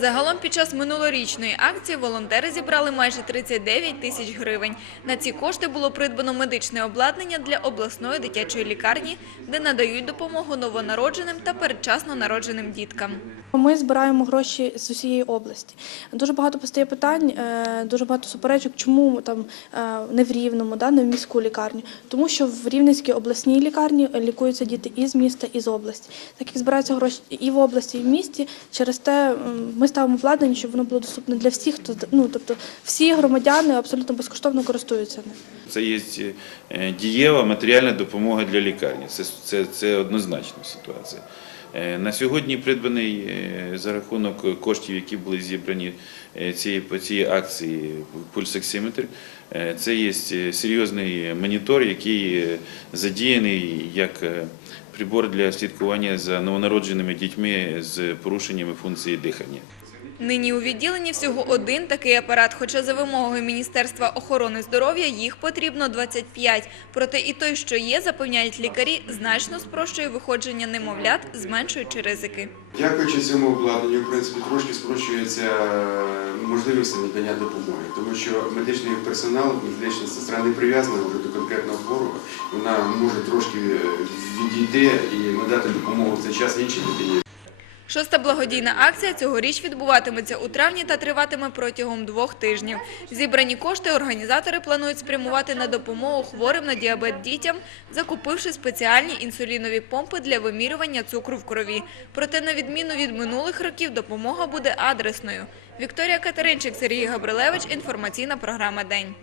Загалом під час минулорічної акції волонтери зібрали майже 39 тисяч гривень. На ці кошти було придбано медичне обладнання для обласної дитячої лікарні, де надають допомогу новонародженим та передчасно народженим діткам. Ми збираємо гроші з усієї області. Дуже багато постає питань, е, дуже багато суперечок, чому там е, не в рівному, да, не в міську лікарню. Тому що в Рівненській обласній лікарні лікуються діти і з міста, і з області. Так як збираються гроші і в області, і в місті, через те м, ставимо обладнання, щоб воно було доступне для всіх. хто ну тобто всі громадяни абсолютно безкоштовно користуються ним. Це є е, дієва матеріальна допомога для лікарні. Це, це, це однозначна ситуація. Е, На сьогодні придбаний е, за рахунок коштів, які були зібрані цієї, по цій акції пульсоксиметр. Це є серйозний монітор, який задіяний як прибор для слідкування за новонародженими дітьми з порушеннями функції дихання. Нині у відділенні всього один такий апарат, хоча за вимогою Міністерства охорони здоров'я їх потрібно 25. Проте і той, що є, запевняють лікарі, значно спрощує виходження немовлят, зменшуючи ризики. Дякуючи цьому обладнанню, в принципі, трошки спрощується можливість надання допомоги, тому що медичний персонал, медична сестра не прив'язана вже до конкретного хворого, вона може трошки відійти і надати допомогу в цей час іншій дитині. Шоста благодійна акція цьогоріч відбуватиметься у травні та триватиме протягом двох тижнів. Зібрані кошти організатори планують спрямувати на допомогу хворим на діабет дітям, закупивши спеціальні інсулінові помпи для вимірювання цукру в крові. Проте, на відміну від минулих років, допомога буде адресною. Вікторія Катеринчик, Сергій Габрилевич. Інформаційна програма День.